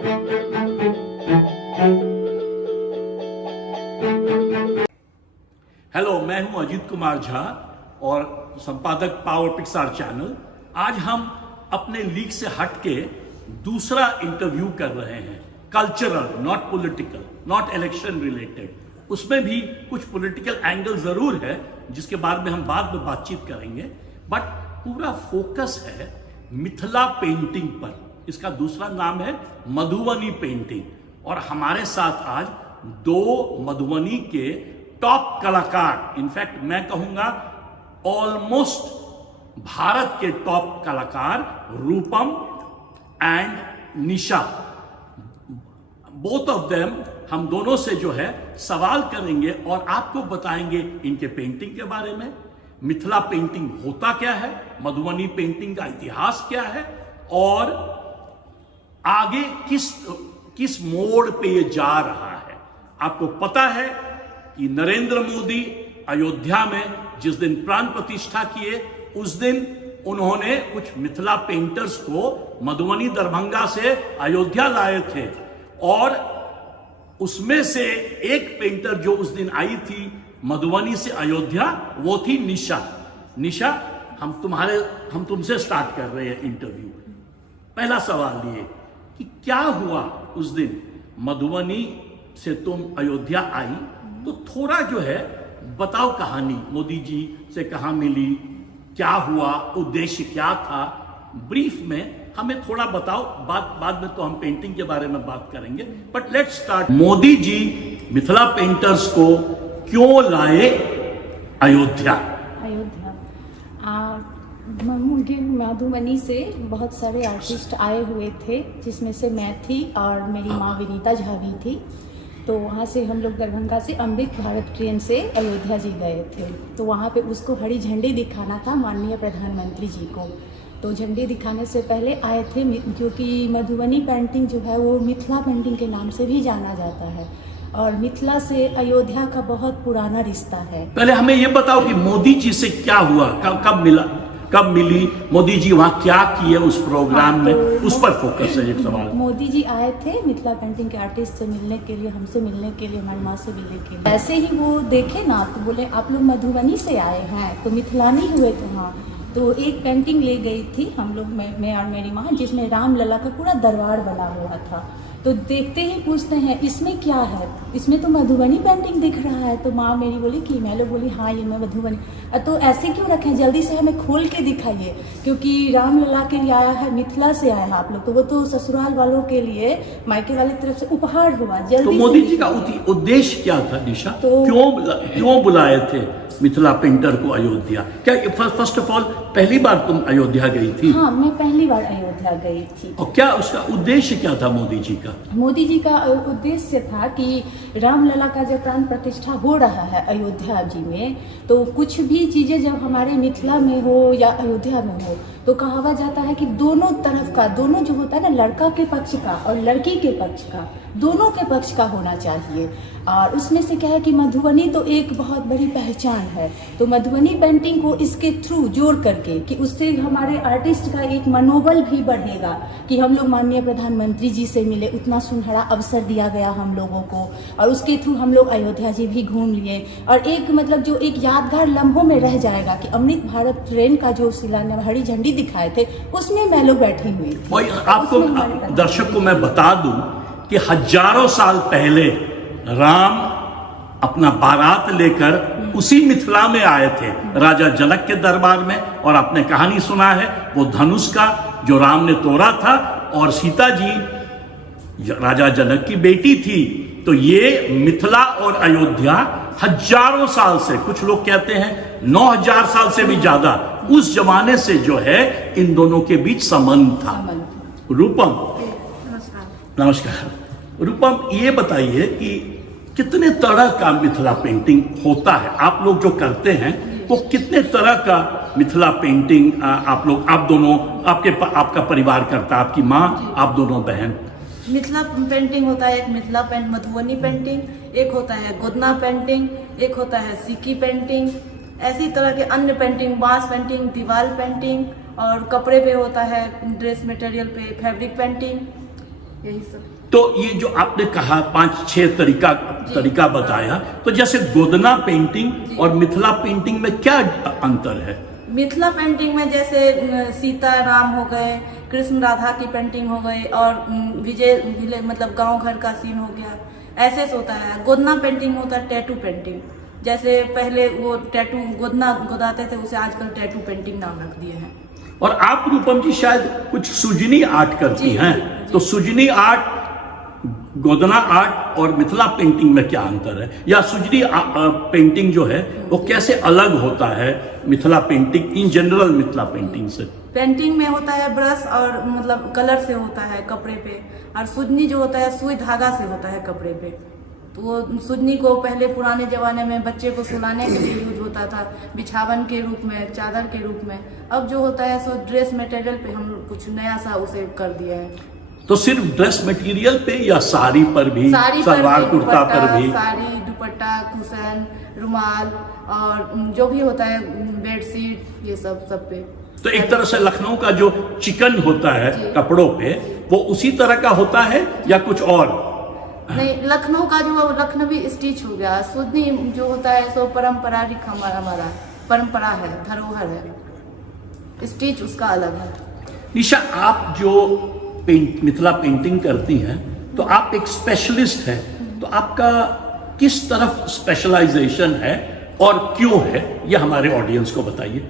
Hello, मैं हूं अजीत कुमार झा और संपादक पावर पिक्सार चैनल। आज हम अपने लीग से हटके दूसरा इंटरव्यू कर रहे हैं, cultural, not political, not election related. उसमें भी कुछ पॉलिटिकल एंगल जरूर है जिसके बारे में हम बाद में बातचीत करेंगे, बट पूरा फोकस है मिथिला पेंटिंग पर। इसका दूसरा नाम है मधुबनी पेंटिंग। और हमारे साथ आज दो मधुबनी के टॉप कलाकार, इनफैक्ट मैं कहूंगा ऑलमोस्ट भारत के टॉप कलाकार, Rupam and Nisha. Both of them हम दोनों से जो है सवाल करेंगे और आपको बताएंगे इनके पेंटिंग के बारे में, मिथिला पेंटिंग होता क्या है, मधुबनी पेंटिंग का इतिहास क्या है और आगे किस मोड़ पे ये जा रहा है। आपको पता है कि नरेंद्र मोदी अयोध्या में जिस दिन प्राण प्रतिष्ठा किए, उस दिन उन्होंने कुछ मिथिला पेंटर्स को मधुबनी दरभंगा से अयोध्या लाए थे और उसमें से एक पेंटर जो उस दिन आई थी मधुबनी से अयोध्या, वो थी निशा। निशा, हम तुमसे स्टार्ट कर रहे हैं इंटरव्यू। पहला सवाल ये कि क्या हुआ उस दिन मधुबनी से तुम अयोध्या आई, तो थोड़ा जो है बताओ कहानी। मोदी जी से कहाँ मिली, क्या हुआ, उद्देश्य क्या था, ब्रीफ में हमें थोड़ा बताओ। बाद में तो हम पेंटिंग के बारे में बात करेंगे, but let's start. Modi ji Mithila painters को क्यों लाए अयोध्या? मधुबनी से बहुत सारे आर्टिस्ट आए हुए थे, जिसमें से मैं थी और मेरी माँ विनीता झा भी थी। तो वहाँ से हम लोग दरभंगा से अमृत भारत ट्रेन से अयोध्या जी गए थे। तो वहाँ पे उसको हरी झंडी दिखाना था माननीय प्रधानमंत्री जी को। तो झंडी दिखाने से पहले आए थे, क्योंकि मधुबनी पेंटिंग जो है वो मिथिला पेंटिंग के नाम से भी जाना जाता है और मिथिला से अयोध्या का बहुत पुराना रिश्ता है। पहले हमें ये बताओ कि मोदी जी से क्या हुआ, कब मिली मोदी जी, वहाँ क्या किए उस प्रोग्राम में, उस पर फोकस है एक सवाल। मोदी जी आए थे मिथिला पेंटिंग के आर्टिस्ट से मिलने के लिए, हमसे मिलने के लिए, हमारी माँ से मिलने के लिए। ऐसे ही वो देखे ना तो बोले आप लोग मधुबनी से आए हैं तो मिथिलानी हुए तो हाँ। तो एक पेंटिंग ले गई थी हम लोग, मैं और मेरी माँ, जिसमें राम लला का पूरा दरबार बना हुआ था। तो देखते ही पूछते हैं इसमें क्या है, इसमें तो मधुबनी पेंटिंग दिख रहा है। तो माँ मेरी बोली कि मैं लोग बोली हाँ ये मैं मधुबनी। तो ऐसे क्यों रखें, जल्दी से हमें खोल के दिखाइए, क्योंकि राम लला के लिए आया है, मिथिला से आया है आप लोग, तो वो तो ससुराल वालों के लिए, मायके वाले तरफ से उपहार हुआ। जल्दी तो मोदी जी का उद्देश्य क्या था निशा? तो क्यों बुलाए थे मिथिला पेंटर को अयोध्या? क्या फर्स्ट ऑफ ऑल पहली बार तुम अयोध्या गई थी? हाँ, मैं पहली बार अयोध्या गई थी। और क्या उसका उद्देश्य क्या था मोदी जी का? मोदी जी का उद्देश्य था कि रामलला का जब प्राण प्रतिष्ठा हो रहा है अयोध्या जी में, तो कुछ भी चीजें जब हमारे मिथिला में हो या अयोध्या में हो, तो कहा जाता है कि दोनों तरफ का, दोनों जो होता है ना, लड़का के पक्ष का और लड़की के पक्ष का, दोनों के पक्ष का होना चाहिए। और उसमें से क्या है कि मधुबनी तो एक बहुत बड़ी पहचान है, तो मधुबनी पेंटिंग को इसके थ्रू जोड़ करके कि उससे हमारे आर्टिस्ट का एक मनोबल भी बढ़ेगा कि हम लोग माननीय प्रधानमंत्री जी से मिले, उतना सुनहरा अवसर दिया गया हम लोगों को, और उसके थ्रू हम लोग अयोध्या जी भी घूम लिए। और एक मतलब जो एक यादगार लम्हों में रह जाएगा कि अमृत भारत ट्रेन का जो शिलान्यास हरी झंडी दिखाए थे, उसमें मैं लोग बैठी हुई थी। वही आपको दर्शक को मैं बता दूं कि हजारों साल पहले राम अपना बारात लेकर उसी मिथिला में आए थे, राजा जनक के दरबार में। और आपने कहानी सुना है वो धनुष का जो राम ने तोड़ा था, और सीता जी राजा जनक की बेटी थी। तो ये मिथिला और अयोध्या हजारों साल से, कुछ लोग कहते हैं 9000 साल से भी ज्यादा, उस जमाने से जो है इन दोनों के बीच संबंध था। रूपम, नमस्कार। रूपम, ये बताइए कि कितने तरह का मिथिला पेंटिंग होता है? आप लोग जो करते हैं तो कितने तरह का मिथिला पेंटिंग आप दोनों, आपका परिवार करता है, आपकी माँ, आप दोनों बहन? मिथिला पेंटिंग होता है, एक मिथिला मधुबनी पेंटिंग, एक होता है गोदना पेंटिंग, एक होता है सिक्की पेंटिंग, ऐसी तरह के अन्य पेंटिंग, बांस पेंटिंग, दीवार पेंटिंग, और कपड़े पे होता है, ड्रेस मटेरियल पे फैब्रिक पेंटिंग। यही सब। तो ये जो आपने कहा 5-6 तरीका बताया, तो जैसे गोदना पेंटिंग और मिथिला पेंटिंग में क्या अंतर है? मिथिला पेंटिंग में जैसे सीता राम हो गए, कृष्ण राधा की पेंटिंग हो गई, और विजय मतलब गांव घर का सीन हो गया, ऐसे से होता है। गोदना पेंटिंग में होता है टैटू पेंटिंग, जैसे पहले वो टैटू गोदना गोदाते थे, उसे आजकल टैटू पेंटिंग नाम रख दिए हैं। और आप रूपम जी शायद कुछ सुजनी आर्ट करती हैं, तो सुजनी आर्ट, गोदना आर्ट और मिथिला पेंटिंग में क्या अंतर है, या सुजनी पेंटिंग जो है वो कैसे अलग होता है Mithila painting in general Mithila painting से? पेंटिंग में होता है ब्रश और मतलब कलर से होता है कपड़े पे, और सुजनी जो होता है सुई धागा से होता है कपड़े पे। तो वो सुजनी को पहले पुराने जमाने में बच्चे को सुलाने के लिए यूज होता था, बिछावन के रूप में, चादर के रूप में। अब जो होता है सो ड्रेस मटेरियल पे हम कुछ नया सा उसे कर दिया है। तो सिर्फ ड्रेस मटेरियल पे या साड़ी पर भी, सलवार कुर्ता पर भी? साड़ी, दुपट्टा, कुशन, रुमाल और जो भी होता है बेडशीट, ये सब पे। तो एक तरह से लखनऊ का जो चिकन होता है कपड़ों पे, वो उसी तरह का होता है या कुछ और? नहीं, लखनऊ का जो लखनवी स्टिच हो गया। सुजनी जो होता है सो पारंपरिक हमारा परंपरा है, धरोहर है, स्टिच उसका अलग है। निशा, आप जो मिथिला पेंटिंग करती हैं, तो आप एक स्पेशलिस्ट हैं, तो आपका किस तरफ स्पेशलाइजेशन है और क्यों है, ये हमारे ऑडियंस को बताइए।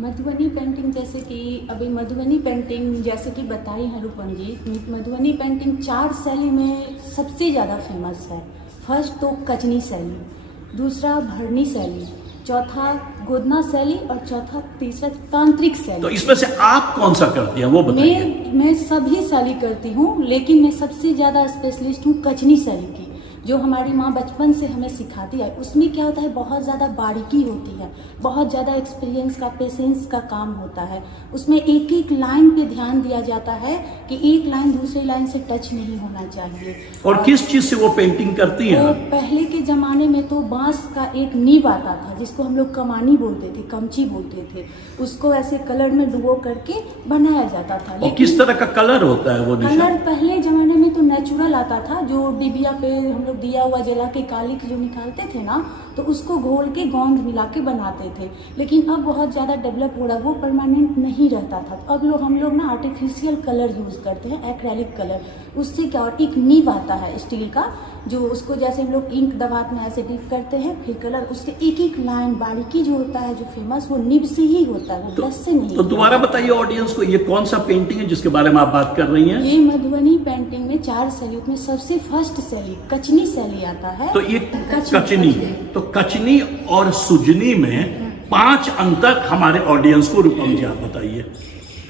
मधुबनी पेंटिंग, जैसे कि अभी मधुबनी पेंटिंग जैसे कि बताई है रूपम जी, मधुबनी पेंटिंग 4 शैली में सबसे ज़्यादा फेमस है। फर्स्ट तो कचनी शैली, दूसरा भरनी शैली, चौथा गोदना शैली और चौथा तीसरा तांत्रिक शैली। तो इसमें से आप कौन सा करती हैं वो बताइए। मैं सभी शैली करती हूँ, लेकिन मैं सबसे ज़्यादा स्पेशलिस्ट हूँ कचनी शैली की, जो हमारी माँ बचपन से हमें सिखाती है। उसमें क्या होता है, बहुत ज़्यादा बारीकी होती है, बहुत ज़्यादा एक्सपीरियंस का, पेशेंस का काम होता है। उसमें एक एक लाइन पे ध्यान दिया जाता है कि एक लाइन दूसरी लाइन से टच नहीं होना चाहिए। और किस चीज़ से वो पेंटिंग करती हैं? तो पहले के ज़माने में तो बांस का एक नींव आता था, जिसको हम लोग कमानी बोलते थे, कमची बोलते थे। उसको ऐसे कलर में डुबो करके बनाया जाता था। और किस तरह का कलर होता है वो निशा? कलर पहले ज़माने में तो नेचुरल आता था, जो डिबिया पे हम लोग दिया हुआ जला के काली जो निकालते थे ना, तो उसको घोल के गोंद मिला के बनाते थे। लेकिन अब बहुत ज़्यादा डेवलप हो रहा है, वो परमानेंट नहीं रहता था। तो अब हम लोग ना आर्टिफिशियल कलर यूज़ करते हैं, एक्रेलिक कलर। उससे क्या, और एक नीब आता है स्टील का, जो उसको जैसे हम लोग इंक दबात में ऐसे डिप करते हैं, फिर कलर उसके एक एक लाइन बारीकी जो होता है, जो फेमस, वो नीब से ही होता है, वो ब्रश से नहीं। तो दोबारा बताइए ऑडियंस को, ये कौन सा पेंटिंग है जिसके बारे में आप बात कर रही हैं? ये मधुबनी पेंटिंग में 4 शैली में सबसे फर्स्ट शैली कचनी शैली आता है। तो ये कचनी, तो कचनी और सुजनी में 5 अंतर हमारे ऑडियंस को रूपम जी आप बताइए।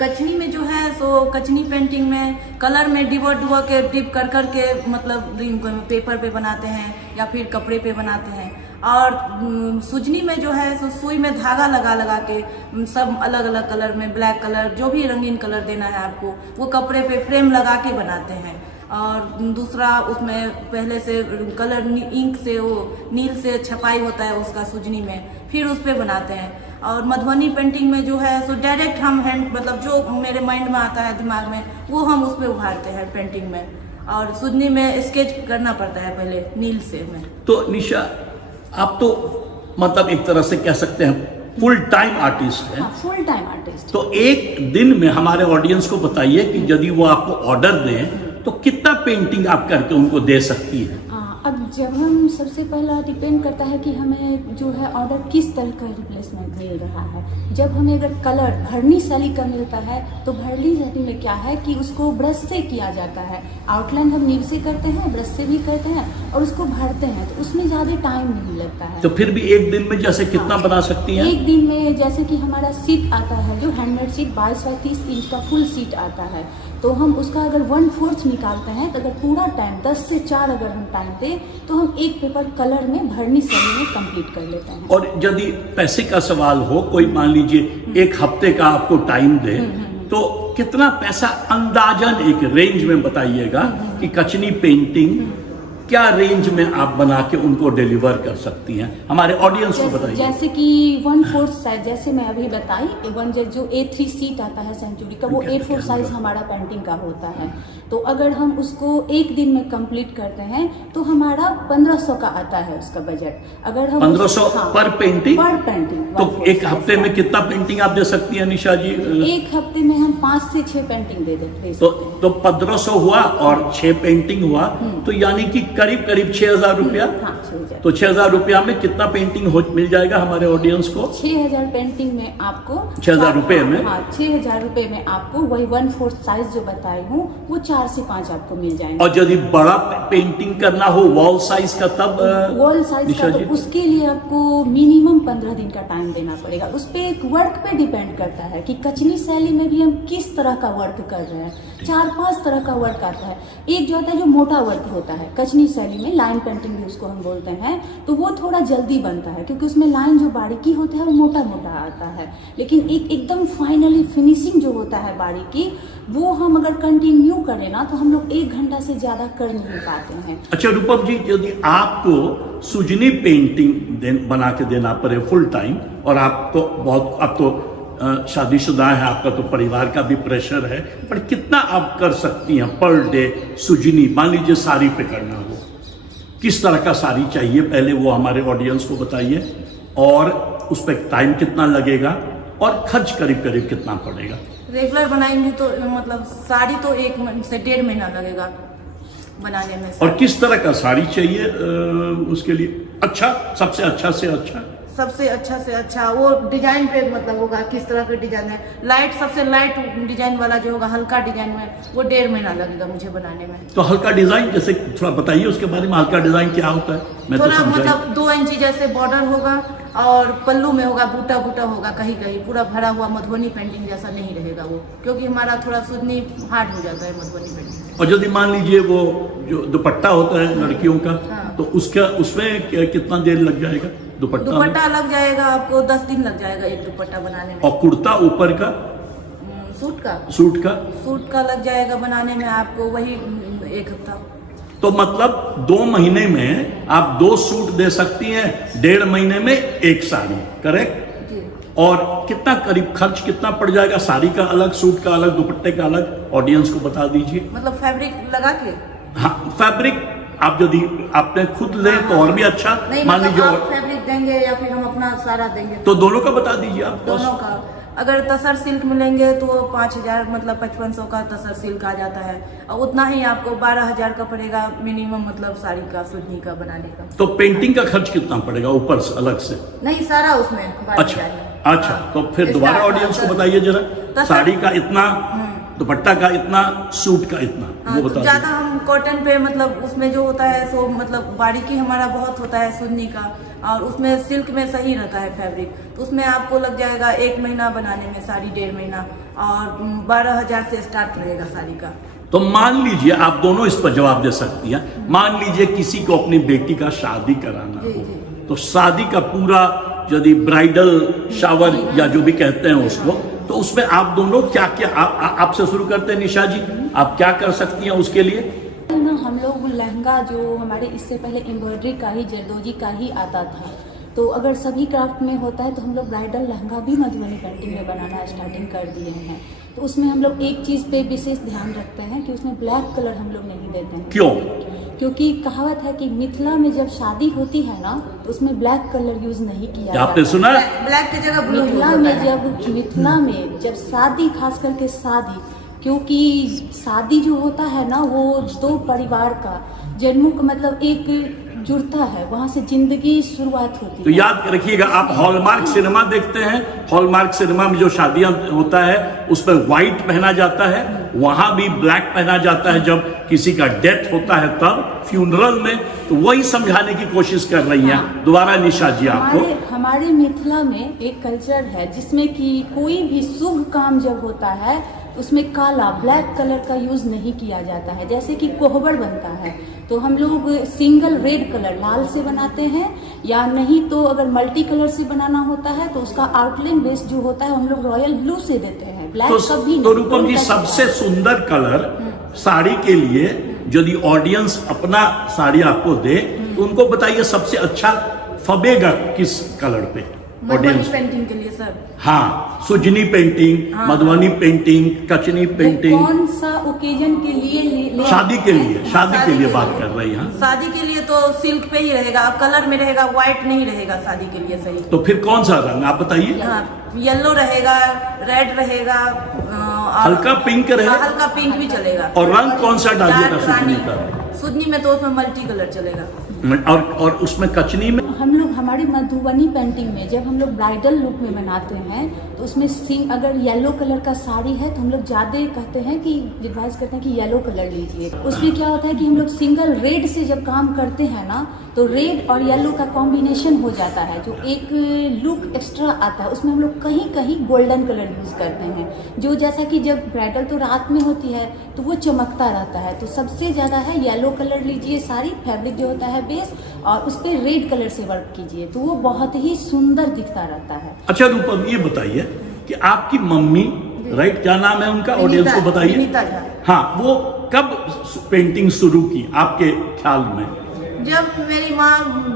कचनी में जो है सो कचनी पेंटिंग में कलर में डिबो के डिप कर के मतलब पेपर पे बनाते हैं या फिर कपड़े पे बनाते हैं। और सुजनी में जो है सो सुई में धागा लगा के सब अलग अलग कलर में, ब्लैक कलर, जो भी रंगीन कलर देना है आपको, वो कपड़े पे फ्रेम लगा के बनाते हैं। और दूसरा उसमें पहले से कलर इंक से, वो नील से छपाई होता है उसका सुजनी में, फिर उस पर बनाते हैं। और मधुबनी पेंटिंग में जो है सो डायरेक्ट हम हैंड, मतलब जो मेरे माइंड में आता है दिमाग में, वो हम उस पर उभारते हैं पेंटिंग में। और सुजनी में स्केच करना पड़ता है पहले नील से में। तो निशा, आप तो मतलब एक तरह से कह सकते हैं फुल टाइम आर्टिस्ट है। Full time artist. तो एक दिन में हमारे ऑडियंस को बताइए कि यदि वो आपको ऑर्डर दें तो कितना पेंटिंग आप करके उनको दे सकती है? अब जब हम, सबसे पहला डिपेंड करता है कि हमें जो है ऑर्डर किस तरह का रिप्लेसमेंट मिल रहा है। जब हमें अगर कलर भरनी शैली का मिलता है, तो भरनी शैली में क्या है कि उसको ब्रश से किया जाता है। आउटलाइन हम नीब से करते हैं, ब्रश से भी करते हैं, और उसको भरते हैं, तो उसमें ज़्यादा टाइम नहीं लगता है। तो फिर भी एक दिन में जैसे कितना बना सकती हैं? एक दिन में जैसे कि हमारा सीट आता है, जो हैंडमेड सीट 22 बाई 30 इंच का फुल सीट आता है, तो हम उसका अगर 1/4 निकालते हैं, तो अगर पूरा टाइम 10 से 4 अगर हम टाइम दें, तो हम एक पेपर कलर में भरनी शैली में कंप्लीट कर लेते हैं। और यदि पैसे का सवाल हो, कोई मान लीजिए 1 हफ्ते का आपको टाइम दे, तो कितना पैसा अंदाजन एक रेंज में बताइएगा कि कचनी पेंटिंग क्या रेंज में आप बना के उनको डिलीवर कर सकती हैं, हमारे ऑडियंस को बताइए। जैसे कि 1/4 साइज, जैसे मैं अभी बताई, जो A3 सीट आता है सेंचुरी का, वो A4 साइज हमारा पेंटिंग का होता है। तो अगर हम उसको एक दिन में कंप्लीट करते हैं तो हमारा 1500 का आता है उसका बजट। अगर हम 1500 पर पेंटिंग? पर पेंटिंग। तो एक हफ्ते में कितना पेंटिंग आप दे सकती हैं निशा जी? एक हफ्ते में हम 5 से 6 पेंटिंग दे देते हैं। तो 1500 हुआ और 6 पेंटिंग हुआ, तो यानी कि करीब करीब 6000 रुपया। हाँ, 6000। तो 6000 रुपया में कितना पेंटिंग मिल जाएगा हमारे ऑडियंस को? 6000 पेंटिंग में आपको 6000 रुपए में? हाँ, 6000 रुपए में आपको वही 1/4 साइज जो बताई हूँ वो 4 से 5 आपको मिल जाएंगे। और यदि बड़ा पेंटिंग करना हो वॉल साइज का, तब वॉल साइज का, तो उसके लिए आपको मिनिमम 15 दिन का टाइम देना पड़ेगा। उस पे एक वर्क पे डिपेंड करता है कि कचनी शैली में भी हम किस तरह का वर्क कर रहे हैं। 4-5 तरह का वर्क आता है। एक जो आता है जो मोटा वर्क होता है कचनी शैली में, लाइन पेंटिंग भी उसको हम बोलते हैं, तो वो थोड़ा जल्दी बनता है क्योंकि उसमें लाइन जो बारीकी होता है वो मोटा मोटा आता है। लेकिन एकदम फाइनली फिनिशिंग जो होता है बारीकी, वो हम अगर कंटिन्यू करें ना तो हम लोग 1 घंटा से ज्यादा कर नहीं पाते हैं। अच्छा रूपम जी, यदि आपको सुजनी पेंटिंग बना के देना पड़े फुल टाइम, और आप तो शादीशुदा है, आपका तो परिवार का भी प्रेशर है, पर कितना आप कर सकती हैं पर डे सुजनी? मान लीजिए साड़ी पे करना हो, किस तरह का साड़ी चाहिए पहले वो हमारे ऑडियंस को बताइए, और उस पर टाइम कितना लगेगा और खर्च करीब करीब कितना पड़ेगा? रेगुलर बनाएंगे तो मतलब साड़ी तो 1 से 1.5 महीना लगेगा बनाने में। और किस तरह का साड़ी चाहिए उसके लिए? अच्छा, सबसे अच्छा से अच्छा? सबसे अच्छा से अच्छा वो डिजाइन पे मतलब होगा, किस तरह का डिजाइन है। लाइट, सबसे लाइट डिजाइन वाला जो होगा, हल्का डिजाइन में, वो 1.5 महीना लगेगा मुझे बनाने में। तो हल्का डिजाइन जैसे थोड़ा बताइए उसके बारे में, हल्का डिजाइन क्या होता है? मैं थोड़ा तो मतलब 2 इंची जैसे बॉर्डर होगा और पल्लू में होगा बूटा बूटा होगा, कहीं कहीं पूरा भरा हुआ मधुबनी पेंटिंग जैसा नहीं रहेगा वो, क्योंकि हमारा थोड़ा सुजनी हार्ड हो जाता है मधुबनी पेंटिंग। और यदि मान लीजिए वो जो दुपट्टा होता है लड़कियों का, हाँ। तो उसमें कितना देर लग जाएगा? दुपट्टा लग जाएगा आपको 10 दिन लग जाएगा एक दुपट्टा बनाने में। और कुर्ता ऊपर का सूट का लग जाएगा बनाने में आपको वही 1 हफ्ता। तो मतलब 2 महीने में आप 2 सूट दे सकती हैं, 1.5 महीने में 1 साड़ी, करेक्ट जी। और कितना करीब खर्च कितना पड़ जाएगा? साड़ी का अलग, सूट का अलग, दुपट्टे का अलग, ऑडियंस को बता दीजिए। मतलब फैब्रिक लगा के? हाँ, फैब्रिक आप यदि आपने खुद ले तो और भी अच्छा। मान लीजिए आप फैब्रिक देंगे या फिर हम अपना सारा देंगे? तो दोनों का बता दीजिए आप। दोनों का। अगर तसर सिल्क में लेंगे तो 5000 मतलब 5500 का तसर सिल्क आ जाता है, और उतना ही आपको 12000 का पड़ेगा मिनिमम, मतलब साड़ी का सुजनी का बनाने का। तो पेंटिंग का खर्च कितना पड़ेगा ऊपर से अलग से? नहीं, सारा उसमें। अच्छा, तो फिर दोबारा ऑडियंस को बताइए जरा। साड़ी का इतना, दुपट्टा का इतना, सूट का इतना, वो बता। ज्यादा हम कॉटन पे मतलब उसमें जो होता है सो मतलब बारीकी हमारा बहुत होता है सुजनी का, और उसमें सिल्क में सही रहता है फैब्रिक, तो उसमें आपको लग जाएगा 1 महीना बनाने में, साड़ी 1.5 महीना, और 12000 से स्टार्ट रहेगा साड़ी का। तो मान लीजिए आप दोनों इस पर जवाब दे सकती हैं। मान लीजिए किसी को अपनी बेटी का शादी कराना हो, तो शादी का पूरा यदि ब्राइडल शावर या जो भी कहते हैं उसको, तो उसमें आप दोनों क्या क्या, आपसे शुरू करते हैं निशा जी, आप क्या कर सकती हैं उसके लिए? ना हम लोग लहंगा जो हमारे इससे पहले एम्ब्रॉयडरी का ही, जरदोजी का ही आता था, तो अगर सभी क्राफ्ट में होता है तो हम लोग ब्राइडल लहंगा भी मधुबनी पेंटिंग में बनाना स्टार्टिंग कर दिए हैं। तो उसमें हम लोग एक चीज़ पे विशेष ध्यान रखते हैं कि उसमें ब्लैक कलर हम लोग नहीं देते हैं। क्यों? क्योंकि कहावत है कि मिथिला में जब शादी होती है ना तो उसमें ब्लैक कलर यूज नहीं किया जाता। आपने सुना? ब्लैक की जगह ब्लू। मिथिला में जब शादी, खास करके शादी, क्योंकि शादी जो होता है ना वो 2 परिवार का जन्मों का मतलब एक जुड़ता है, वहां से जिंदगी शुरुआत होती है। तो याद रखिएगा, आप हॉलमार्क सिनेमा देखते हैं, हॉलमार्क सिनेमा में जो शादियां होता है उसमें व्हाइट पहना जाता है, वहां भी ब्लैक पहना जाता है जब किसी का डेथ होता है तब फ्यूनरल में। तो वही समझाने की कोशिश कर रही हैं। हाँ। दोबारा निशा जी आपको। हमारे मिथिला में एक कल्चर है जिसमें कि कोई भी शुभ काम जब होता है उसमें काला, ब्लैक कलर का यूज नहीं किया जाता है। जैसे कि कोहबर बनता है तो हम लोग सिंगल रेड कलर लाल से बनाते हैं, या नहीं तो अगर मल्टी कलर से बनाना होता है तो उसका आउटलाइन बेस जो होता है हम लोग रॉयल ब्लू से देते हैं, ब्लैक कभी नहीं। तो रूपम जी, सबसे सुंदर कलर साड़ी के लिए यदि ऑडियंस अपना साड़ी आपको दे तो उनको बताइए सबसे अच्छा फबेगा किस कलर पे मधुबनी ऑडियंस? पेंटिंग के लिए सर। हाँ, सुजनी पेंटिंग, हाँ। मधुबनी पेंटिंग, कचनी वो पेंटिंग, कौन सा ओकेजन के लिए शादी के लिए बात कर रहे हैं। शादी के लिए तो सिल्क पे ही रहेगा, कलर में रहेगा, व्हाइट नहीं रहेगा शादी के लिए सही। तो फिर कौन सा रंग आप बताइए? हाँ, येलो रहेगा, रेड रहेगा, और हल्का पिंक रहे? हाँ, हल्का पिंक भी चलेगा। और रंग कौन सा डालिएगा डार्क सुजनी रानी का? सुजनी में तो उसमें मल्टी कलर चलेगा। और उसमें कचनी में हम लोग हमारी मधुबनी पेंटिंग में जब हम लोग ब्राइडल लुक में बनाते हैं तो उसमें अगर येलो कलर का साड़ी है तो हम लोग ज़्यादा कहते हैं कि एडवाइस करते हैं कि येलो कलर लीजिए। उसमें क्या होता है कि हम लोग सिंगल रेड से जब काम करते हैं ना तो रेड और येलो का कॉम्बिनेशन हो जाता है, जो एक लुक एक्स्ट्रा आता है। उसमें हम लोग कहीं कहीं गोल्डन कलर यूज़ करते हैं, जो जैसा कि जब ब्राइडल तो रात में होती है तो वो चमकता रहता है। तो सबसे ज़्यादा है येलो कलर लीजिए साड़ी, फैब्रिक जो होता है बेस, और उस पर रेड कलर से वर्क कीजिए तो वो बहुत ही सुंदर दिखता रहता है। अच्छा रूपम, ये बताइए कि आपकी मम्मी, राइट, क्या नाम है उनका, ऑडियंस को बताइए। विनीता झा। हाँ, वो कब पेंटिंग शुरू की आपके ख्याल में? जब मेरी माँ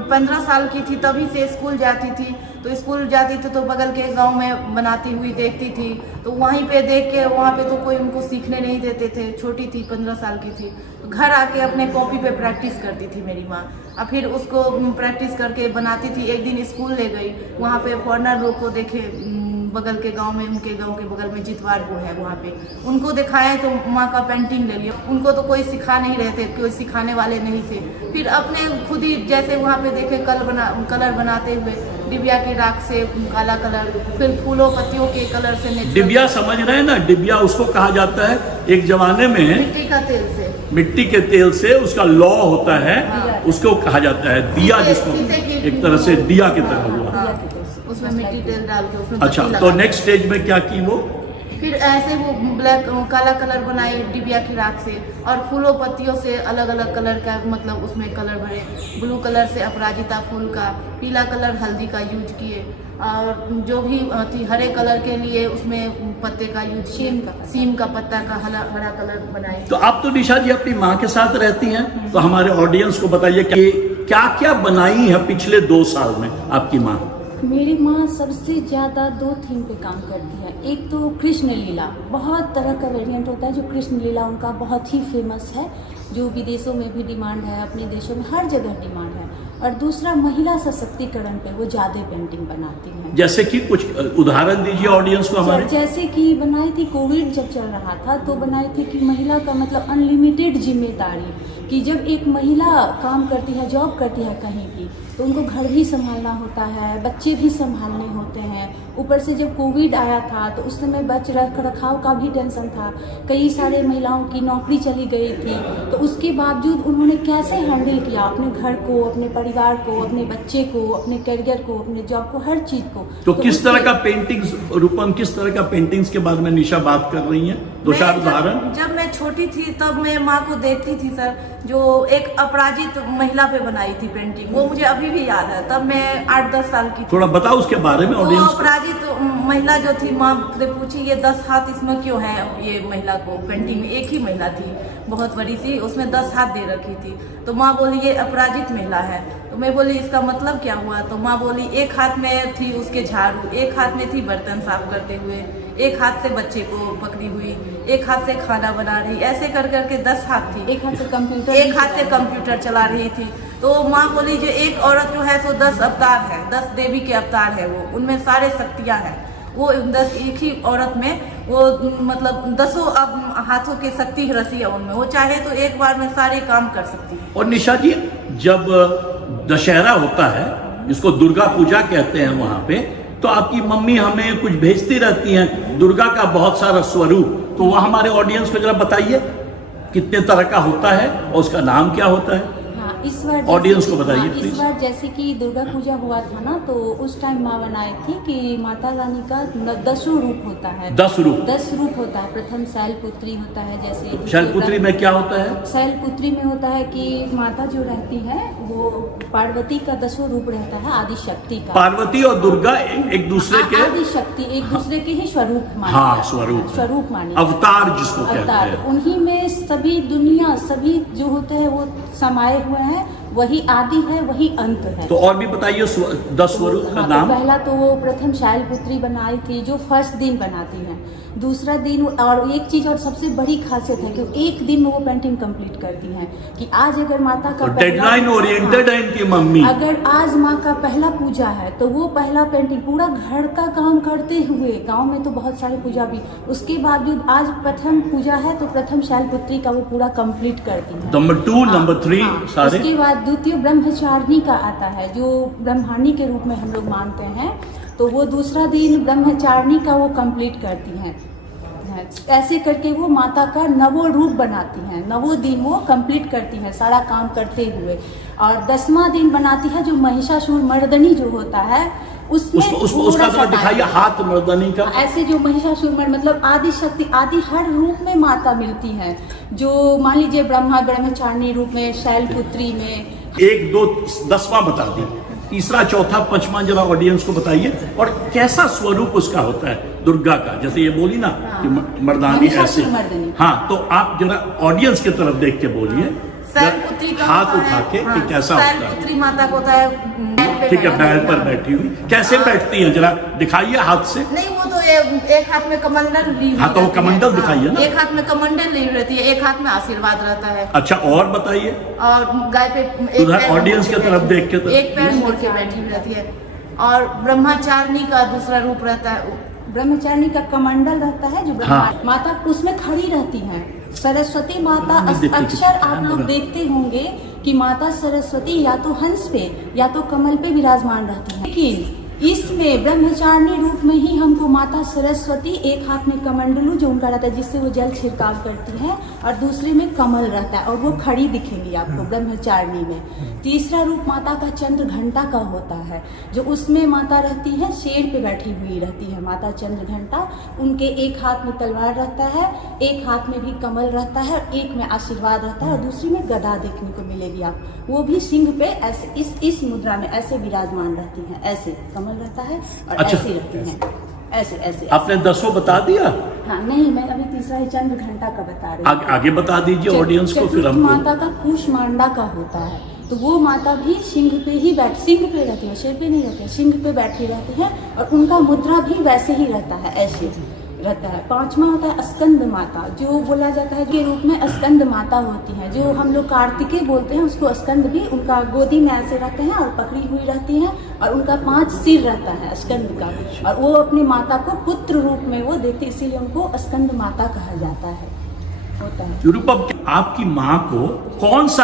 15 साल की थी तभी से स्कूल जाती थी, तो स्कूल जाती थी तो बगल के गांव में बनाती हुई देखती थी, तो वहीं पे देख के वहाँ पे तो कोई उनको सीखने नहीं देते थे। छोटी थी, 15 साल की थी, तो घर आके अपने कॉपी पे प्रैक्टिस करती थी मेरी माँ, और फिर उसको प्रैक्टिस करके बनाती थी। एक दिन स्कूल ले गई, वहाँ पे फॉरनर लोग को देखे, बगल के गांव में, उनके गांव के बगल में जितवारपुर है, वहाँ पे उनको दिखाए तो माँ का पेंटिंग ले लिया। उनको तो कोई सिखा नहीं रहे थे, कोई सिखाने वाले नहीं थे। फिर अपने खुद ही जैसे वहाँ पे देखे कलर बनाते हुए, डिबिया की राख से काला कलर, फिर फूलों पत्तियों के कलर से नेचुरल। डिबिया समझ रहे हैं ना? डिबिया उसको कहा जाता है, एक जमाने में मिट्टी का तेल से, मिट्टी के तेल से उसका लौ होता है, उसको कहा जाता है दिया, जिसको शीशे की एक तरह से दिया की तरह हुआ। हाँ, उसमें मिट्टी तेल डाल के उसमें अच्छा, पत्ती तो लगा। नेक्स्ट स्टेज में क्या की वो? फिर ऐसे वो ब्लैक काला कलर बनाई डिबिया की राख से, और फूलों पत्तियों से अलग अलग कलर का, मतलब उसमें कलर भरे। ब्लू कलर से अपराजिता फूल का, पीला कलर हल्दी का यूज किए, और जो भी थी हरे कलर के लिए उसमें पत्ते का यूज किए, सीम का पत्ता का हरा कलर बनाए। तो आप तो निशा जी अपनी माँ के साथ रहती हैं, तो हमारे ऑडियंस को बताइए कि क्या क्या बनाई है पिछले 2 साल में आपकी माँ? मेरी माँ सबसे ज़्यादा 2 थीम पे काम करती है। एक तो कृष्ण लीला, बहुत तरह का वेरिएंट होता है जो कृष्ण लीला उनका बहुत ही फेमस है, जो विदेशों में भी डिमांड है, अपने देशों में हर जगह डिमांड है। और दूसरा महिला सशक्तिकरण पे वो ज़्यादा पेंटिंग बनाती हैं। जैसे कि कुछ उदाहरण दीजिए ऑडियंस को हमारे। जैसे कि बनाई थी, कोविड जब चल रहा था तो बनाई थी कि महिला का मतलब अनलिमिटेड जिम्मेदारी, कि जब एक महिला काम करती है, जॉब करती है कहीं की, तो उनको घर भी संभालना होता है, बच्चे भी संभालने होते हैं। ऊपर से जब कोविड आया था तो उस समय बच रखाव का भी टेंशन था, कई सारे महिलाओं की नौकरी चली गई थी, तो उसके बावजूद उन्होंने कैसे हैंडल किया अपने घर को, अपने परिवार को, अपने बच्चे को, अपने करियर को, अपने जॉब को, हर चीज़ को। तो किस तरह का पेंटिंग्स, रूपम, किस तरह का पेंटिंग्स के बारे में निशा बात कर रही हैं? 2-4 उदाहरण। जब मैं छोटी थी तब मैं माँ को देखती थी सर, जो एक अपराजित महिला पे बनाई थी पेंटिंग, वो मुझे अभी भी याद है। तब मैं 8-10 साल की थी। थोड़ा बताओ उसके बारे में वो ऑडियंस को। अपराजित महिला जो थी, माँ से पूछी ये 10 हाथ इसमें क्यों है? ये महिला को पेंटिंग में, एक ही महिला थी, बहुत बड़ी सी, उसमें 10 हाथ दे रखी थी। तो माँ बोली ये अपराजित महिला है। तो मैं बोली इसका मतलब क्या हुआ? तो माँ बोली एक हाथ में थी उसके झाड़ू, एक हाथ में थी बर्तन साफ करते हुए, एक हाथ से बच्चे को पकड़ी हुई, एक हाथ से खाना बना रही, ऐसे कर करके 10 हाथ थी। एक हाथ से कंप्यूटर, एक हाथ से कंप्यूटर चला रही थी। तो माँ बोली जो एक औरत जो है सो 10 अवतार है, 10 देवी के अवतार है, वो उनमें सारे शक्तियाँ हैं। वो 10 एक ही औरत में वो मतलब 10 हाथों की शक्ति रसी है उनमें, वो चाहे तो एक बार में सारे काम कर सकती है। और निशा जी, जब दशहरा होता है, जिसको दुर्गा पूजा कहते हैं, वहां पे तो आपकी मम्मी हमें कुछ भेजती रहती हैं, दुर्गा का बहुत सारा स्वरूप, तो वह हमारे ऑडियंस को जरा बताइए कितने तरह का होता है और उसका नाम क्या होता है? हाँ, इस बार ऑडियंस को बताइए इस प्लीज। बार जैसे कि दुर्गा पूजा हुआ था ना, तो उस टाइम माँ बनाई थी कि माता रानी का 10 रूप होता है। 10 रूप 10 रूप होता है। प्रथम शैलपुत्री होता है, जैसे शैलपुत्री में क्या होता है? शैलपुत्री में होता है कि माता जो रहती है वो पार्वती का 10वां रूप रहता है, आदि शक्ति का। पार्वती और दुर्गा एक दूसरे के आदि शक्ति एक दूसरे के ही स्वरूप माने। हाँ, स्वरूप माने, अवतार जिसको कहते अवतार। हैं। उन्हीं में सभी दुनिया, सभी जो होते हैं वो समाये हुए हैं। वही आदि है, वही अंत है। तो और भी बताइए 10 स्वरूप का हाँ, नाम। तो पहला तो वो प्रथम शैलपुत्री बनाई थी, जो फर्स्ट दिन बनाती हैं। दूसरा दिन, और एक चीज और सबसे बड़ी खासियत है कि एक दिन में वो पेंटिंग कंप्लीट करती हैं कि आज अगर माता का डेडलाइन ओरिएंटेड है इनकी मम्मी। अगर आज माँ का पहला पूजा है तो वो पहला पेंटिंग पूरा घर का काम करते हुए, गांव में तो बहुत सारे पूजा भी, उसके बावजूद आज प्रथम पूजा है तो प्रथम शैलपुत्री का वो पूरा कंप्लीट करती है। नंबर 2 नंबर 3 सारे। उसके बाद द्वितीय ब्रह्मचारिणी का आता है, जो ब्रह्माणी के रूप में हम लोग मानते हैं, तो वो दूसरा दिन ब्रह्मचारिणी का वो कंप्लीट करती हैं। ऐसे करके वो माता का नवो रूप बनाती हैं, नवो दिन वो कंप्लीट करती हैं सारा काम करते हुए। और 10वां दिन बनाती है जो महिषासुर मर्दनी जो होता है, उसमें उसका थोड़ा दिखाइए हाथ मर्दनी का। ऐसे जो महिषासुर मतलब आदि शक्ति, आदि हर रूप में माता मिलती है। जो मान लीजिए ब्रह्मचारिणी रूप में, शैलपुत्री में। 1 2 10वां बता दी, तीसरा चौथा पांचवा जरा ऑडियंस को बताइए। और कैसा स्वरूप उसका होता है दुर्गा का, जैसे ये बोली ना कि मर्दानी ऐसे। हाँ, तो आप जरा ऑडियंस की तरफ देख के बोलिए, शैलपुत्री का हाथ उठा के कि कैसा होता है। शैलपुत्री माता को होता है ठीक है, बैल पर बैठी हुई कैसे बैठती हैं जरा दिखाइए हाथ से। नहीं, वो तो एक हाथ में कमंडल ली हुई हाँ, तो वो रहती है। कमंडल दिखाइए ना। एक हाथ में कमंडल ली रहती है, एक हाथ में आशीर्वाद रहता है। अच्छा, और बताइए। और गाय पे उधर ऑडियंस की तरफ देख के तो एक पैर मोड़ के बैठी हुई रहती है। और ब्रह्मचारिणी का दूसरा रूप रहता है। ब्रह्मचारिणी का कमंडल रहता है जो हाँ। माता उसमें खड़ी रहती हैं। सरस्वती माता अक्सर आप लोग देखते होंगे कि माता सरस्वती या तो हंस पे या तो कमल पे विराजमान रहती हैं, लेकिन इसमें ब्रह्मचारिणी रूप में ही हमको माता सरस्वती एक हाथ में कमंडलू जो उनका रहता है जिससे वो जल छिड़काव करती है, और दूसरे में कमल रहता है और वो खड़ी दिखेंगी आपको ब्रह्मचारिणी में। तीसरा रूप माता का चंद्र घंटा का होता है, जो उसमें माता रहती है शेर पे बैठी हुई रहती है माता चंद्र घंटा। उनके एक हाथ में तलवार रहता है, एक हाथ में भी कमल रहता है, एक में आशीर्वाद रहता है और दूसरी में गदा देखने को मिलेगी आप। वो भी सिंह पे ऐसे इस मुद्रा में ऐसे विराजमान रहती हैं, ऐसे कमल रहता है और अच्छा। ऐसे रहती हैं, ऐसे। आपने 10 बता दिया। हाँ, नहीं, मैं अभी तीसरा ही चंद्र घंटा का बता रही हूँ। आगे बता दीजिए ऑडियंस को, फिर चतुर्थ हम माता का कूष्मांडा का होता है, तो वो माता भी सिंह पे रहती है, शेर पे नहीं रहती है, सिंह पे बैठी रहती है और उनका मुद्रा भी वैसे ही रहता है, ऐसे रहता है। 5वां होता है स्कंद माता, जो बोला जाता है के रूप में स्कंद माता होती हैं, जो हम लोग कार्तिकेय बोलते हैं उसको स्कंद भी। उनका गोदी में ऐसे रहते हैं और पकड़ी हुई रहती हैं और उनका 5 सिर रहता है स्कंद का, और वो अपनी माता को पुत्र रूप में वो देती, इसीलिए उनको स्कंद माता कहा जाता है, होता है। यूरोप, आपकी माँ को कौन सा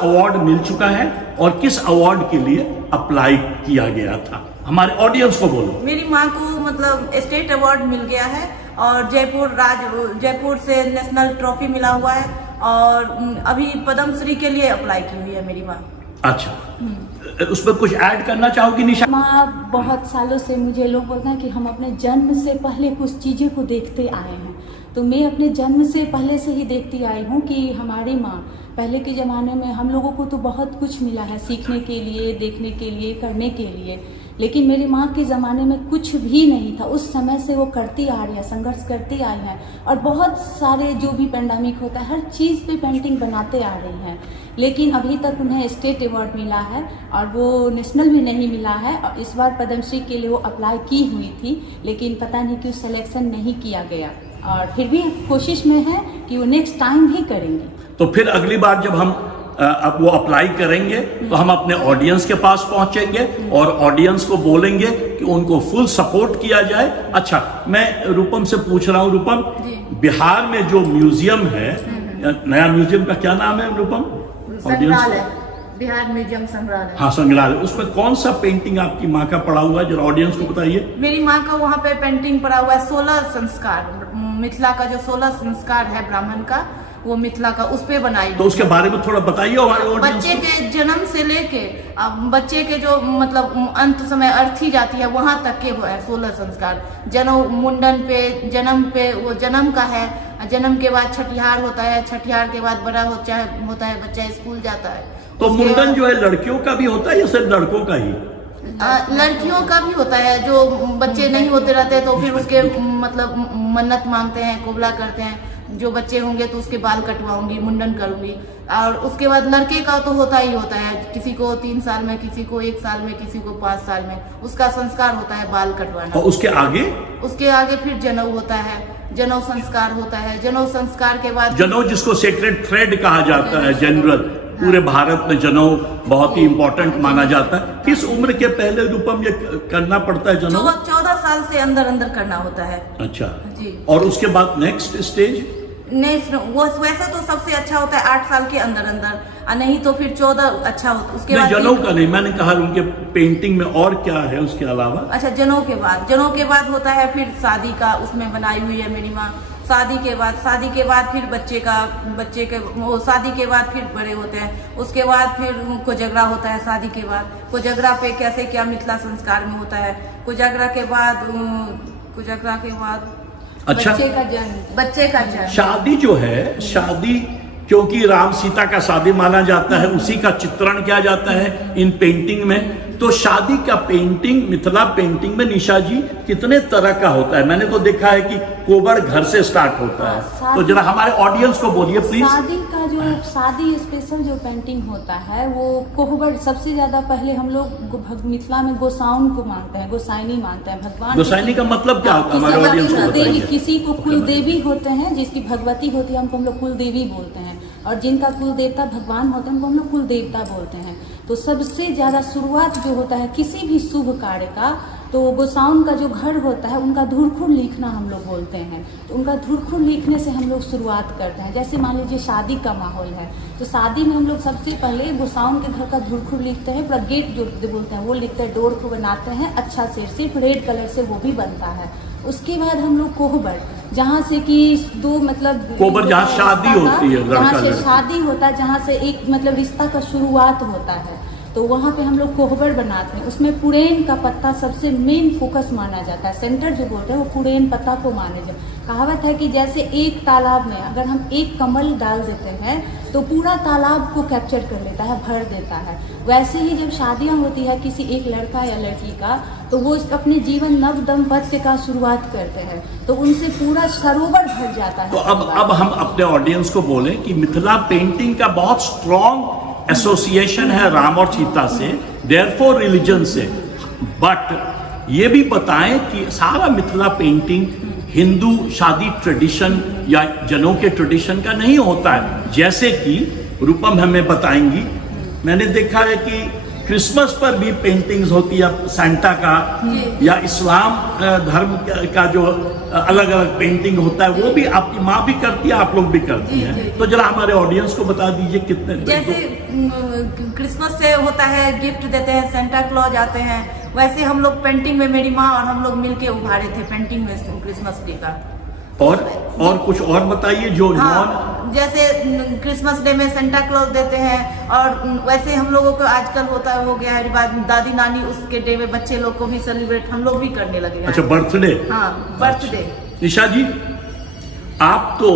अवार्ड मिल चुका है और किस अवार्ड के लिए अप्लाई किया गया था? हमारे ऑडियंस को बोलो। मेरी माँ को मतलब स्टेट अवार्ड मिल गया है और जयपुर से नेशनल ट्रॉफी मिला हुआ है, और अभी पद्मश्री के लिए अप्लाई की हुई है मेरी माँ। अच्छा, उसमें कुछ ऐड करना चाहोगी निशा? माँ, बहुत सालों से मुझे लोग बोलते हैं कि हम अपने जन्म से पहले कुछ चीज़ों को देखते आए हैं, तो मैं अपने जन्म से पहले से ही देखती आई हूँ कि हमारी माँ पहले के ज़माने में हम लोगों को तो बहुत कुछ मिला है सीखने के लिए, देखने के लिए, करने के लिए, लेकिन मेरी माँ के ज़माने में कुछ भी नहीं था। उस समय से वो करती आ रही है, संघर्ष करती आई हैं, और बहुत सारे जो भी पेंडेमिक होता है हर चीज़ पे पेंटिंग बनाते आ रही हैं, लेकिन अभी तक उन्हें स्टेट अवार्ड मिला है और वो नेशनल भी नहीं मिला है। और इस बार पद्मश्री के लिए वो अप्लाई की हुई थी, लेकिन पता नहीं क्यों सिलेक्शन नहीं किया गया, और फिर भी कोशिश में है कि वो नेक्स्ट टाइम भी करेंगी। तो फिर अगली बार जब हम अब वो अप्लाई करेंगे तो हम अपने ऑडियंस के पास पहुंचेंगे और ऑडियंस को बोलेंगे कि उनको फुल सपोर्ट किया जाए। अच्छा, मैं रूपम से पूछ रहा हूँ, रूपम, बिहार में जो म्यूजियम है, नया म्यूजियम का क्या नाम है रूपम? संग्रहालय, बिहार म्यूजियम संग्रहालय। हाँ, संग्रहालय, उसमें कौन सा पेंटिंग आपकी माँ का पड़ा हुआ है, जरा ऑडियंस को बताइए। मेरी माँ का वहाँ पे पेंटिंग पड़ा हुआ है 16 संस्कार, मिथिला का जो 16 संस्कार है ब्राह्मण का, वो मिथिला का उस पे बनाई तो उसके बारे में थोड़ा बताइए हमारे ऑडियंस बच्चे के जन्म से लेके अब बच्चे के जो मतलब अंत समय अर्थी जाती है वहां तक के वो है 16 संस्कार। जनेऊ मुंडन पे वो जन्म का है, जन्म के बाद छठिहार होता है, छठिहार के बाद बड़ा होता है बच्चा स्कूल जाता है। तो मुंडन जो है लड़कियों का भी होता है या सिर्फ लड़कों का ही? लड़कियों का भी होता है, जो बच्चे नहीं होते रहते तो फिर उसके मतलब मन्नत मांगते हैं, कोबला करते हैं, जो बच्चे होंगे तो उसके बाल कटवाऊंगी, मुंडन करूंगी। और उसके बाद लड़के का तो होता ही होता है, किसी को 3 साल में, किसी को 1 साल में, किसी को 5 साल में उसका संस्कार होता है बाल कटवाना। और उसके आगे फिर जनेऊ होता है, जनेऊ संस्कार होता है। जनेऊ संस्कार के बाद जनेऊ जिसको सेक्रेड थ्रेड कहा जाता है, जनरल पूरे भारत में जनेऊ बहुत ही इंपॉर्टेंट माना जाता है। किस उम्र के पहले रूपम ये करना पड़ता है जनेऊ? 14 साल से अंदर करना होता है। अच्छा जी। और उसके बाद नेक्स्ट स्टेज? वो वैसे तो सबसे अच्छा होता है 8 साल के अंदर नहीं तो फिर 14 अच्छा होता है। उसके बाद जनेऊ का नहीं, मैंने कहा उनके पेंटिंग में और क्या है उसके अलावा? अच्छा, जनेऊ के बाद होता है फिर शादी का, उसमें बनाई हुई है मेरी माँ। शादी के बाद फिर बच्चे के वो शादी के बाद फिर बड़े होते हैं। उसके बाद फिर कोजगरा होता है शादी के बाद। कोजगरा पे कैसे क्या मिथिला संस्कार में होता है। कोजगरा के बाद अच्छा, बच्चे का जन्म। शादी जो है, शादी क्योंकि राम सीता का शादी माना जाता है, उसी का चित्रण किया जाता है इन पेंटिंग में। तो शादी का पेंटिंग, मिथिला पेंटिंग में निशा जी कितने तरह का होता है? मैंने तो देखा है कि कोबर घर से स्टार्ट होता है, तो जरा हमारे ऑडियंस को बोलिए प्लीज। शादी स्पेशल जो पेंटिंग होता है वो कोहबर, सबसे ज्यादा पहले हम लोग मिथिला में गोसाउन को मानते हैं, गोसाइनी मानते हैं। भगवान गोसाइनी का मतलब क्या होता है हमारे ऑडियंस को बताइए। किसी को कुल देवी होते हैं, जिसकी भगवती होती है उनको हम लोग कुल देवी बोलते हैं, और जिनका कुल देवता भगवान होते हैं उनको हम लोग कुल देवता बोलते हैं। तो सबसे ज्यादा शुरुआत जो होता है किसी भी शुभ कार्य का, तो गोसाउन का जो घर होता है उनका धुरखुर लिखना हम लोग बोलते हैं। तो उनका धुरखुर लिखने से हम लोग शुरुआत करते हैं। जैसे मान लीजिए शादी का माहौल है, तो शादी में हम लोग सबसे पहले गोसाउन के घर का धुरखुर लिखते हैं, पूरा गेट जो बोलते हैं वो लिखते हैं, डोर को बनाते हैं अच्छा से, सिर्फ रेड कलर से वो भी बनता है। उसके बाद हम लोग कोहबर, जहाँ से कि दो मतलब कोहबर जहाँ शादी होती है, जहाँ से शादी होता है, जहाँ से एक मतलब रिश्ता का शुरुआत होता है, तो वहाँ पे हम लोग कोहबर बनाते हैं। उसमें पुरैन का पत्ता सबसे मेन फोकस माना जाता है। सेंटर जो बोलते हैं वो पुरैन पत्ता को माने जाते। कहावत है कि जैसे एक तालाब में अगर हम एक कमल डाल देते हैं तो पूरा तालाब को कैप्चर कर लेता है, भर देता है। वैसे ही जब शादियाँ होती है किसी एक लड़का या लड़की का, तो वो अपने जीवन नव दंपत्य का शुरुआत करते हैं, तो उनसे पूरा सरोवर भर जाता है। तो अब हम अपने ऑडियंस को बोलें कि मिथिला पेंटिंग का बहुत स्ट्रॉन्ग एसोसिएशन है राम और सीता से, देयरफॉर रिलीजन से। बट ये भी बताएं कि सारा मिथिला पेंटिंग हिंदू शादी ट्रेडिशन या जनों के ट्रेडिशन का नहीं होता है। जैसे कि रूपम हमें बताएंगी, मैंने देखा है कि क्रिसमस पर भी पेंटिंग्स होती है सैंटा का, या इस्लाम धर्म का जो अलग अलग पेंटिंग होता है वो भी आपकी माँ भी करती है, आप लोग भी करती हैं। तो जरा हमारे ऑडियंस को बता दीजिए कितने। जैसे क्रिसमस से होता है, गिफ्ट देते हैं, सेंटा क्लॉज आते हैं, वैसे हम लोग पेंटिंग में मेरी माँ और हम लोग मिलके उभारे थे पेंटिंग में क्रिसमस डे का। और कुछ और बताइए जो जैसे क्रिसमस डे में सेंटा क्लॉज देते हैं, और वैसे हम लोगों को आजकल हो गया है रिवाज, दादी नानी उसके डे में बच्चे लोग को भी सेलिब्रेट हम लोग भी करने लगे हैं। अच्छा, बर्थडे। हाँ, बर्थडे। निशा जी, आप तो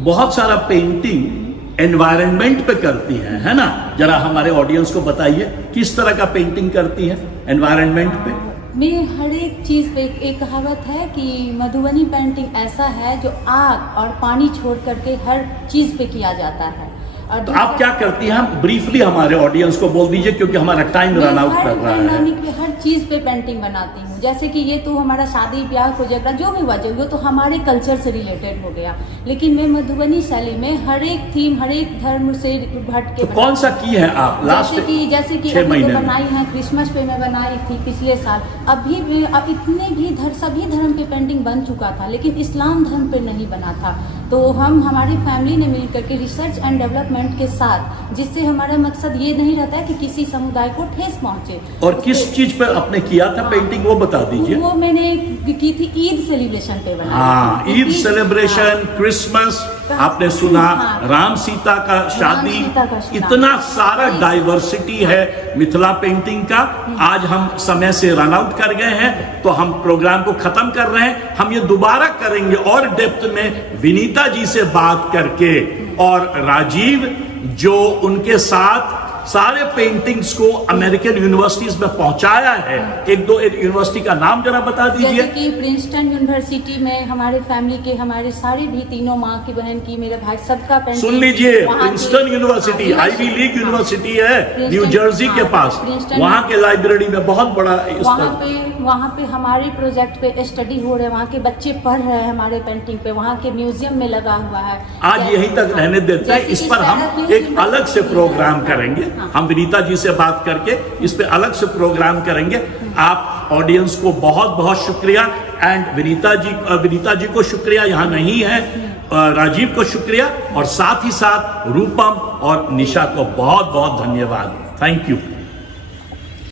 बहुत सारा पेंटिंग एनवायरनमेंट पे करती हैं, है ना? जरा हमारे ऑडियंस को बताइए किस तरह का पेंटिंग करती हैं एनवायरनमेंट पे। में हर एक चीज़ पे एक कहावत है कि मधुबनी पेंटिंग ऐसा है जो आग और पानी छोड़ करके हर चीज़ पे किया जाता है। और तो आप क्या करती हैं? हम ब्रीफली हमारे ऑडियंस को बोल दीजिए क्योंकि हमारा टाइम रन आउट कर रहा है। हर चीज़ पे पेंटिंग बनाती हूँ। जैसे कि ये तो हमारा शादी ब्याह कोजगरा जो भी वजह हो तो हमारे कल्चर से रिलेटेड हो गया, लेकिन मैं मधुबनी शैली में हर एक थीम, हर एक धर्म से भट के। तो कौन सा की है आप लास्ट? जैसे कि अभी तो बनाई है, क्रिसमस पे मैं बनाई थी पिछले साल। अभी भी अब इतने भी सभी धर्म के पेंटिंग बन चुका था, लेकिन इस्लाम धर्म पे नहीं बना था। तो हम हमारी फैमिली ने मिलकर के रिसर्च एंड डेवलपमेंट के साथ, जिससे हमारा मकसद ये नहीं रहता है कि किसी समुदाय को ठेस पहुंचे। और किस चीज पे आपने किया था पेंटिंग, वो बता दीजिए। वो मैंने की थी ईद सेलिब्रेशन पे बनाई हाँ, थी। ईद सेलिब्रेशन, क्रिसमस, आपने सुना, हाँ। राम सीता का शादी, सीता का शादी। इतना सारा डाइवर्सिटी है मिथिला पेंटिंग का। आज हम समय से रन आउट कर गए हैं, तो हम प्रोग्राम को खत्म कर रहे हैं। हम ये दोबारा करेंगे और डेप्थ में विनीता जी से बात करके, और राजीव जो उनके साथ सारे पेंटिंग्स को अमेरिकन यूनिवर्सिटीज में पहुंचाया है। एक दो यूनिवर्सिटी का नाम जरा बता दीजिए। जैसे कि प्रिंसटन यूनिवर्सिटी में हमारे फैमिली के, हमारे सारे भी तीनों माँ की बहन की, मेरे भाई सबका पेंटिंग। सुन लीजिए, वहाँ Princeton University Ivy League university है न्यू जर्सी के पास, प्रिंसटन वहाँ के लाइब्रेरी में बहुत बड़ा वहाँ पे हमारे प्रोजेक्ट पे स्टडी हो रहे हैं, वहाँ के बच्चे पढ़ रहे हैं हमारे पेंटिंग पे, वहाँ के म्यूजियम में लगा हुआ है। आज यहीं तक रहने देते हैं, इस पर हम एक अलग से प्रोग्राम करेंगे। हम विनीता जी से बात करके इस पे अलग से प्रोग्राम करेंगे। आप ऑडियंस को बहुत बहुत शुक्रिया, एंड विनीता जी को शुक्रिया, यहाँ नहीं है, राजीव को शुक्रिया, और साथ ही साथ रूपम और निशा को बहुत बहुत धन्यवाद। Thank you.